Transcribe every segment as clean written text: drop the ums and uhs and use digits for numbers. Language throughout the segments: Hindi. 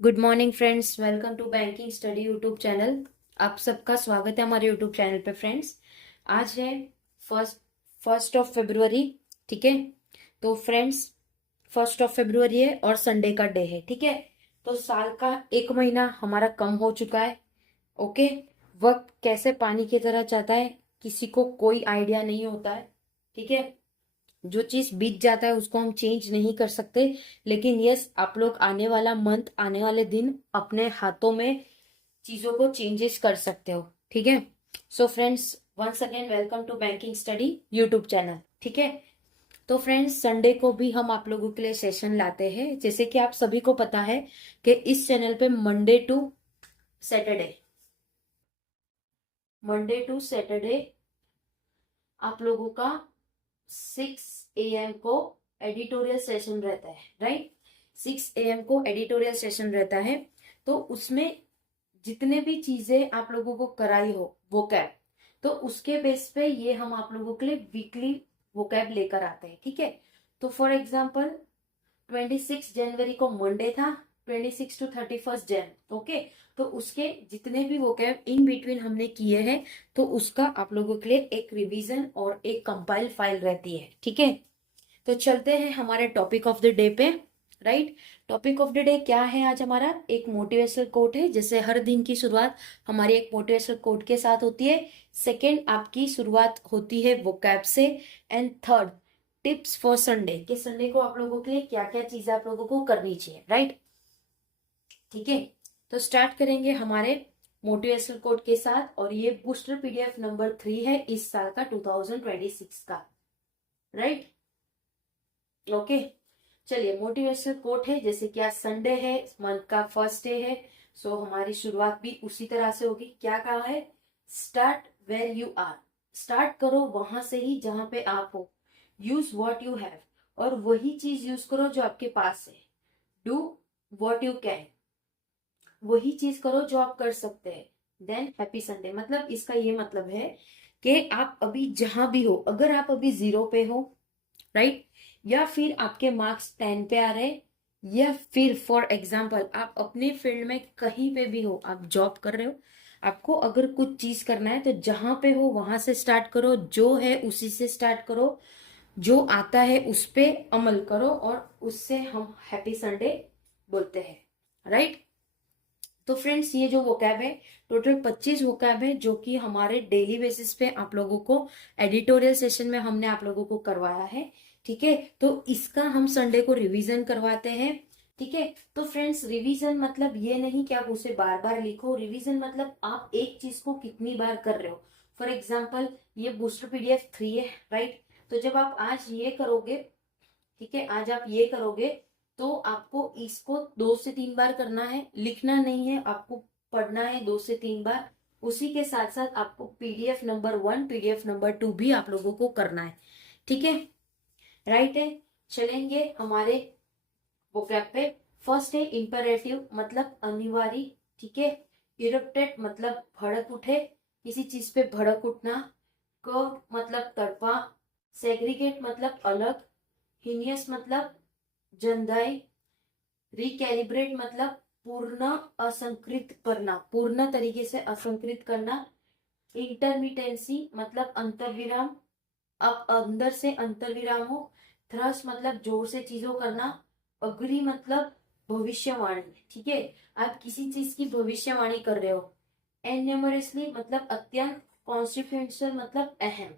Good morning friends, welcome to banking study YouTube channel. आप सबका स्वागत है हमारे यूट्यूब चैनल पे फ्रेंड्स। आज है फर्स्ट फर्स्ट ऑफ फरवरी। ठीक है, तो फ्रेंड्स 1 फरवरी है और संडे का डे है। ठीक है, तो साल का एक महीना हमारा कम हो चुका है। ओके, वक्त कैसे पानी की तरह जाता है किसी को कोई आइडिया नहीं होता है। ठीक है, जो चीज बीत जाता है उसको हम चेंज नहीं कर सकते, लेकिन यस आप लोग आने वाला मंथ, आने वाले दिन अपने हाथों में चीजों को चेंजेस कर सकते हो। ठीक है, so friends once again welcome to banking study YouTube channel. ठीक है, तो फ्रेंड्स संडे को भी हम आप लोगों के लिए सेशन लाते हैं। जैसे कि आप सभी को पता है कि इस चैनल पे सैटरडे मंडे टू सैटरडे आप लोगों का 6 AM को एडिटोरियल सेशन रहता है, राइट। 6 AM को एडिटोरियल सेशन रहता है, तो उसमें जितने भी चीजें आप लोगों को कराई हो वो कैब, तो उसके बेस पे ये हम आप लोगों के लिए वीकली वो कैब लेकर आते हैं। ठीक है, तो फॉर एग्जाम्पल 26 जनवरी को मंडे था, 26 to 31 जैन। ओके, तो उसके जितने भी वो कैब इन बिटवीन हमने किए हैं, तो उसका आप लोगों के लिए एक रिवीजन और एक कंपाइल फाइल रहती है। ठीक है, तो चलते हैं हमारे टॉपिक ऑफ द डे पे। Right, topic of the day क्या है आज हमारा? एक मोटिवेशनल कोट है। जैसे हर दिन की शुरुआत हमारी एक मोटिवेशनल कोट के साथ होती है। सेकंड, आपकी शुरुआत होती है वोकैब से। And third, tips for Sunday, कि संडे को आप लोगों के लिए क्या क्या चीजें आप लोगों को करनी चाहिए। राइट, ठीक है, तो स्टार्ट करेंगे हमारे मोटिवेशनल कोट के साथ। और ये बूस्टर पीडीएफ नंबर 3 है इस साल का 2026 का। राइट, ओके, चलिए मोटिवेशनल कोट है। जैसे कि आज संडे है, मंथ का फर्स्ट डे है, सो हमारी शुरुआत भी उसी तरह से होगी। क्या कहा है? Start where you are, start करो वहां से ही जहां पे आप हो। यूज व्हाट यू हैव, और वही चीज यूज करो जो आपके पास है। डू व्हाट यू कैन, वही चीज करो जो आप कर सकते हैं। देन हैप्पी संडे, मतलब इसका ये मतलब है कि आप अभी जहां भी हो, अगर आप अभी 0 पे हो, राइट, या फिर आपके मार्क्स 10 पे आ रहे, या फिर फॉर एग्जाम्पल आप अपने फील्ड में कहीं पे भी हो, आप जॉब कर रहे हो, आपको अगर कुछ चीज करना है तो जहां पे हो वहां से स्टार्ट करो, जो है उसी से स्टार्ट करो, जो आता है उस पे अमल करो, और उससे हम हैप्पी संडे बोलते हैं। राइट, तो फ्रेंड्स ये जो वोकैब है, टोटल 25 वोकैब है, जो कि हमारे डेली बेसिस पे आप लोगों को एडिटोरियल सेशन में हमने आप लोगों को करवाया है। ठीक है, तो इसका हम संडे को रिवीजन करवाते हैं। ठीक है, तो फ्रेंड्स रिवीजन मतलब ये नहीं कि आप उसे बार बार लिखो। रिवीजन मतलब आप एक चीज को कितनी बार कर रहे हो। फॉर एग्जाम्पल ये बूस्टर पीडीएफ 3 है, राइट, तो जब आप आज ये करोगे, ठीक है, आज आप ये करोगे, तो आपको इसको 2 से 3 बार करना है, लिखना नहीं है, आपको पढ़ना है 2 से 3 बार। उसी के साथ साथ आपको पीडीएफ नंबर 1, पीडीएफ नंबर 2 भी आप लोगों को करना है। ठीक है, राइट है। चलेंगे हमारे वोकैब पे। फर्स्ट है इंपेरेटिव, मतलब अनिवार्य। ठीक है, इरप्टेड मतलब भड़क उठे, किसी चीज पे भड़क उठना। क मतलब तड़पा। सेग्रीगेट मतलब अलग। हीनियस मतलब जनदाई। रिकैलिब्रेट मतलब पूर्ण असंकृत करना, पूर्ण तरीके से असंकृत करना। इंटरमिटेंसी मतलब अंतर्विराम, अब अंदर से अंतर्विराम हो। थ्रस्ट मतलब जोर से चीजों करना। अग्री मतलब भविष्यवाणी, ठीक है, आप किसी चीज की भविष्यवाणी कर रहे हो। एन्यूमरसली मतलब अत्यंत। कॉन्सिक्वेंशियल मतलब अहम।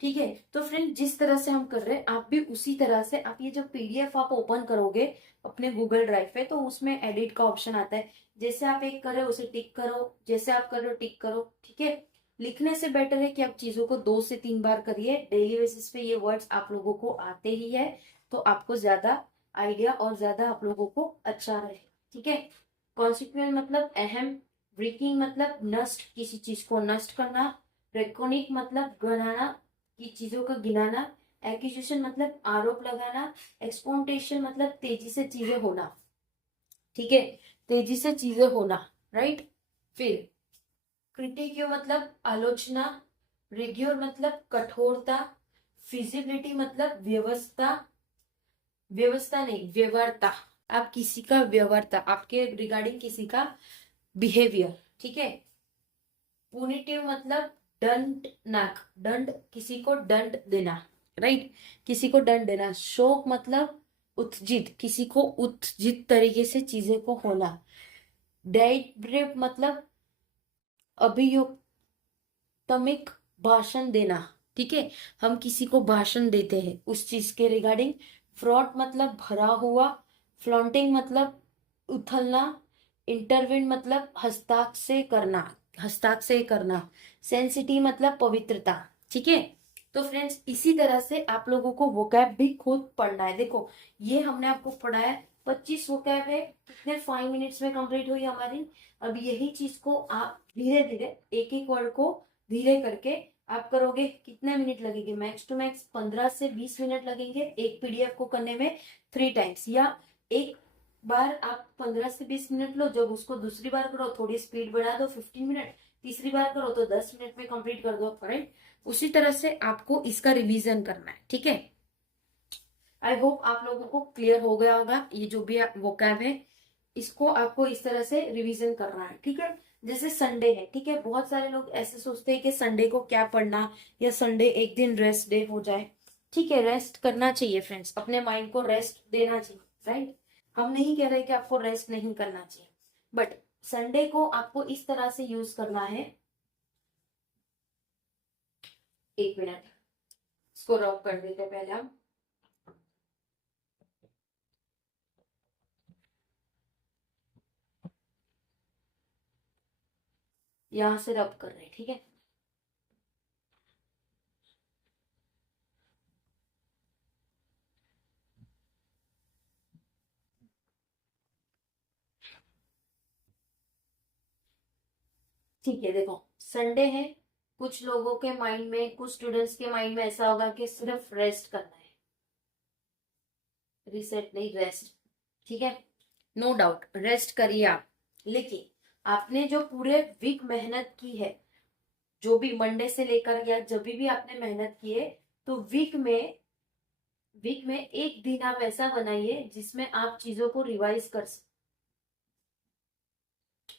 ठीक है, तो फ्रेंड जिस तरह से हम कर रहे हैं आप भी उसी तरह से, आप ये जब पीडीएफ आप ओपन करोगे अपने गूगल ड्राइव पे, तो उसमें एडिट का ऑप्शन आता है। जैसे आप एक कर रहे हो उसे टिक करो, जैसे आप कर रहे हो टिक करो। ठीक है, लिखने से बेटर है कि आप चीजों को 2 से 3 बार करिए। डेली बेसिस पे ये वर्ड्स आप लोगों को आते ही है, तो आपको ज्यादा आइडिया और ज्यादा आप लोगों को अच्छा रहे। ठीक है, कॉन्सिक्वेंट मतलब अहम। ब्रेकिंग मतलब नष्ट, किसी चीज को नष्ट करना। रेकोनिक मतलब गणाना, की चीजों का गिनाना। एक्यूजेशन मतलब आरोप लगाना। एक्सपोर्टेशन मतलब तेजी से चीजें होना। ठीक है, तेजी से चीजें होना, राइट। फिर क्रिटिक्यू मतलब आलोचना। रिग्योर मतलब कठोरता। फिजिबिलिटी मतलब व्यवस्था, व्यवस्था नहीं व्यवहारता, आप किसी का व्यवहारता, आपके रिगार्डिंग किसी का बिहेवियर, ठीक है। पुनिटिव मतलब दंड नाक, दंड, किसी को दंड देना, राइट, किसी को दंड देना। शोक मतलब उत्तेजित, किसी को उत्तेजित तरीके से चीजें को होना। डाइट मतलब अभियोक्तमिक भाषण देना, ठीक है, हम किसी को भाषण देते हैं उस चीज के रिगार्डिंग। फ्रॉड मतलब भरा हुआ। फ्लॉन्टिंग मतलब उथलना। इंटरविन मतलब हस्ताक्षर करना, हस्ताक्षर करना। सेंसिटिव मतलब पवित्रता, ठीक है। तो फ्रेंड्स इसी तरह से आप लोगों को वोकैब भी खुद पढ़ना है। देखो ये हमने आपको पढ़ाया, 25 वोकैब है, कितने 5 मिनट्स में कंप्लीट हुई हमारी। अब यही चीज को आप धीरे धीरे एक एक वर्ड को धीरे करके आप करोगे, कितने मिनट लगेंगे, मैक्स टू मैक्स 15 से 20 मिनट लगेंगे एक पीडीएफ को करने में 3 टाइम्स। या एक बार आप 15 से 20 मिनट लो, जब उसको दूसरी बार करो थोड़ी स्पीड बढ़ा दो 15 मिनट, तीसरी बार करो तो 10 मिनट में कंप्लीट कर दो, राइट। उसी तरह से आपको इसका रिवीजन करना है, ठीक है। आई होप आप लोगों को क्लियर हो गया होगा, ये जो भी वोकैब है इसको आपको इस तरह से रिवीजन करना है, ठीक है। जैसे संडे है, ठीक है, बहुत सारे लोग ऐसे सोचते हैं कि संडे को क्या पढ़ना, या संडे एक दिन रेस्ट डे हो जाए, ठीक है, रेस्ट करना चाहिए फ्रेंड्स, अपने माइंड को रेस्ट देना चाहिए, राइट। हम नहीं कह रहे कि आपको रेस्ट नहीं करना चाहिए, बट संडे को आपको इस तरह से यूज करना है। एक मिनट, इसको रॉक कर देते हैं पहले हम। यहां से रब कर रहे हैं, ठीक है। ठीक है, देखो संडे है, कुछ लोगों के माइंड में, कुछ स्टूडेंट्स के माइंड में ऐसा होगा कि सिर्फ रेस्ट करना है, रिसेट नहीं, रेस्ट, ठीक है। नो डाउट रेस्ट करिए आप, लेकिन आपने जो पूरे वीक मेहनत की है, जो भी मंडे से लेकर या जब भी आपने मेहनत की है, तो वीक में एक दिन आप ऐसा बनाइए जिसमें आप चीजों को रिवाइज कर सकते,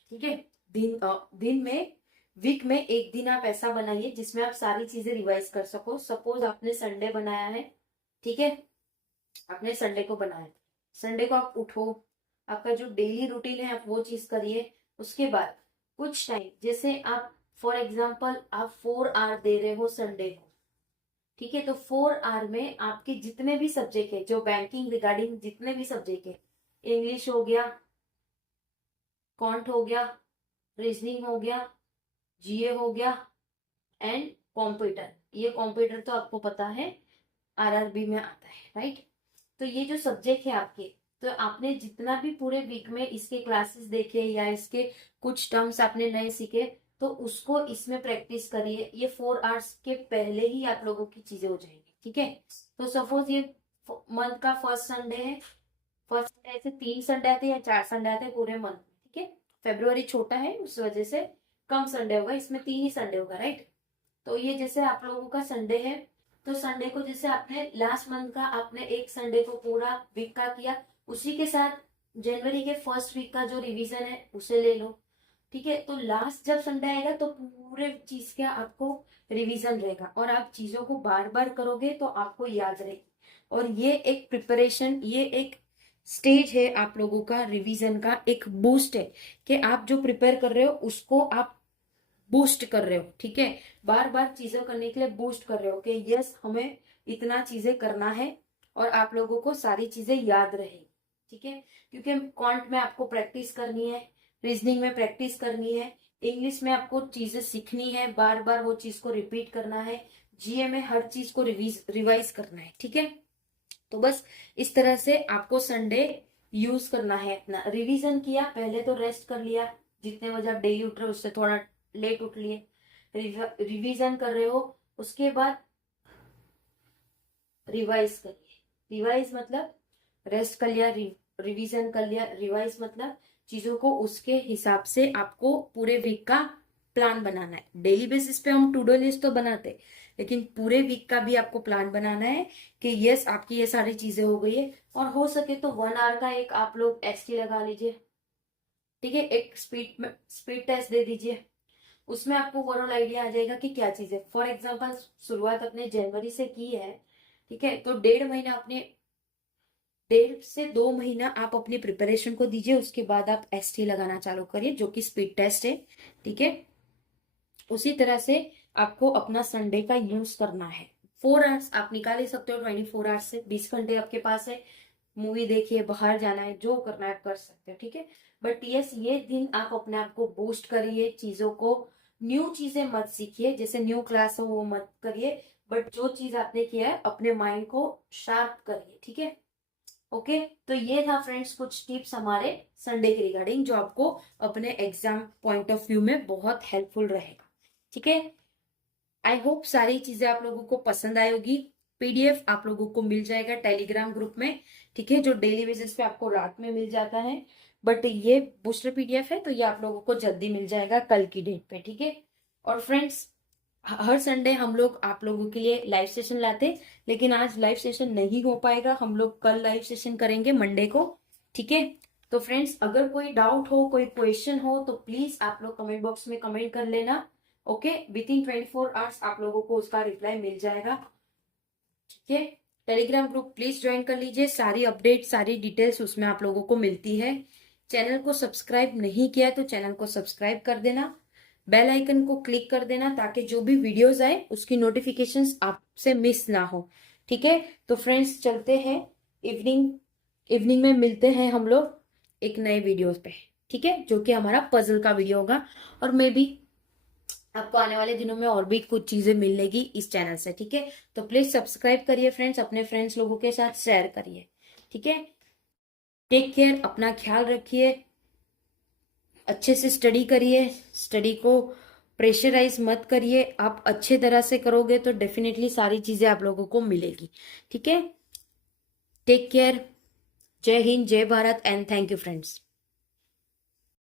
ठीक है। दिन में, वीक में एक दिन आप ऐसा बनाइए जिसमें आप सारी चीजें रिवाइज कर सको। सपोज आपने संडे बनाया है, ठीक है, आपने संडे को बनाया, संडे को आप उठो, आपका जो डेली रूटीन है आप वो चीज करिए। उसके बाद कुछ टाइम, जैसे आप फॉर एग्जाम्पल आप 4 आवर दे रहे हो संडे को, ठीक है, तो 4 आवर में आपके जितने भी सब्जेक्ट है, जो बैंकिंग रिगार्डिंग जितने भी सब्जेक्ट है, इंग्लिश हो गया, कॉन्ट हो गया, रीजनिंग हो गया, जीए हो गया, एंड कंप्यूटर, ये कंप्यूटर तो आपको पता है आरआरबी में आता है, राइट। तो ये जो सब्जेक्ट है आपके, तो आपने जितना भी पूरे वीक में इसके क्लासेस देखे या इसके कुछ टर्म्स आपने नए सीखे, तो उसको इसमें प्रैक्टिस करिए। ये 4 आवर्स के पहले ही आप लोगों की चीजें हो जाएंगी, ठीक है। तो सपोज ये मंथ का फर्स्ट संडे है, फर्स्ट संडे से 3 संडे आते हैं या 4 संडे आते हैं पूरे मंथ, ठीक है। फेब्रुवरी छोटा है उस वजह से कम संडे होगा, इसमें 3 ही संडे होगा, राइट। तो ये जैसे आप लोगों का संडे है, तो संडे को जैसे आपने लास्ट मंथ का आपने एक संडे को पूरा वीक का किया, उसी के साथ जनवरी के फर्स्ट वीक का जो रिवीजन है उसे ले लो, ठीक है। तो लास्ट जब संडे आएगा तो पूरे चीज का आपको रिवीजन रहेगा, और आप चीजों को बार बार करोगे तो आपको याद रहेगी। और ये एक प्रिपरेशन, ये एक स्टेज है आप लोगों का रिवीजन का, एक बूस्ट है कि आप जो प्रिपेयर कर रहे हो उसको आप बूस्ट कर रहे हो, ठीक है। बार बार चीजें करने के लिए बूस्ट कर रहे हो कि यस हमें इतना चीजें करना है, और आप लोगों को सारी चीजें याद रहेगी, ठीक है। क्योंकि क्वांट में आपको प्रैक्टिस करनी है, रीजनिंग में प्रैक्टिस करनी है, इंग्लिश में आपको चीजें सीखनी है, बार बार वो चीज को रिपीट करना है, जीए में हर चीज को रिवाइज करना है, ठीक है। तो बस इस तरह से आपको संडे यूज करना है अपना। रिवीजन किया, पहले तो रेस्ट कर लिया, जितने बजे आप डेली उठ रहे हो उससे थोड़ा लेट उठ लिए, रिवीजन कर रहे हो, उसके बाद रिवाइज करिए। रिवाइज मतलब रेस्ट कर लिया, रिवीजन कर लिया, रिवाइज मतलब चीजों को उसके हिसाब से आपको पूरे वीक का प्लान बनाना है। डेली बेसिस पे हम टू डू लिस्ट तो बनाते हैं, लेकिन पूरे वीक का भी आपको प्लान बनाना है कि यस आपकी ये सारी चीजें हो गई है। और हो सके तो 1 आवर का एक आप लोग एसटी लगा लीजिए, ठीक है। एक स्पीड टेस्ट दे दीजिए, उसमें आपको ओवरऑल आइडिया आ जाएगा कि क्या चीज है। फॉर एग्जाम्पल शुरुआत अपने जनवरी से की है, ठीक है, तो 1.5 महीना अपने 1.5 से 2 महीना आप अपनी प्रिपरेशन को दीजिए, उसके बाद आप एसटी लगाना चालू करिए जो कि स्पीड टेस्ट है, ठीक है। उसी तरह से आपको अपना संडे का यूज करना है। 4 आवर्स आप निकाल ही सकते हो, 24 आवर्स से 20 घंटे आपके पास है। मूवी देखिए, बाहर जाना है, जो करना है आप कर सकते हो, ठीक है। बट यस ये दिन आप अपने आप को बूस्ट करिए, चीजों को, न्यू चीजें मत सीखिए, जैसे न्यू क्लास हो वो मत करिए, बट जो चीज आपने किया है अपने माइंड को शार्प करिए, ठीक है। ओके, तो ये था फ्रेंड्स कुछ टिप्स हमारे संडे के रिगार्डिंग, जो आपको अपने एग्जाम पॉइंट ऑफ व्यू में बहुत हेल्पफुल रहेगा, ठीक है। आई होप सारी चीजें आप लोगों को पसंद आई होगी। पीडीएफ आप लोगों को मिल जाएगा टेलीग्राम ग्रुप में, ठीक है, जो डेली बेसिस पे आपको रात में मिल जाता है। बट ये बूस्टर पीडीएफ है, तो ये आप लोगों को जल्दी मिल जाएगा कल की डेट पे, ठीक है। और फ्रेंड्स हर संडे हम लोग आप लोगों के लिए लाइव सेशन लाते, लेकिन आज लाइव सेशन नहीं हो पाएगा, हम लोग कल लाइव सेशन करेंगे मंडे को, ठीक है। तो फ्रेंड्स अगर कोई डाउट हो, कोई क्वेश्चन हो, तो प्लीज आप लोग कमेंट बॉक्स में कमेंट कर लेना, ओके। विदिन 24 आवर्स आप लोगों को उसका रिप्लाई मिल जाएगा, ठीक है। टेलीग्राम ग्रुप प्लीज ज्वाइन कर लीजिए, सारी अपडेट सारी डिटेल्स उसमें आप लोगों को मिलती है। चैनल को सब्सक्राइब नहीं किया है तो चैनल को सब्सक्राइब कर देना, बेल आइकन को क्लिक कर देना, ताकि जो भी वीडियोस आए उसकी नोटिफिकेशंस आपसे मिस ना हो, ठीक है। तो फ्रेंड्स चलते हैं, इवनिंग में मिलते हैं हम लोग एक नए वीडियोस पे, ठीक है, जो कि हमारा पजल का वीडियो होगा। और मे बी आपको आने वाले दिनों में और भी कुछ चीजें मिलेगी इस चैनल से, ठीक है। तो प्लीज सब्सक्राइब करिए फ्रेंड्स, अपने फ्रेंड्स लोगों के साथ शेयर करिए, ठीक है। टेक केयर, अपना ख्याल रखिए, अच्छे से स्टडी करिए, स्टडी को प्रेशराइज मत करिए, आप अच्छे तरह से करोगे तो डेफिनेटली सारी चीजें आप लोगों को मिलेगी, ठीक है। टेक केयर, जय हिंद, जय Bharat and thank you friends.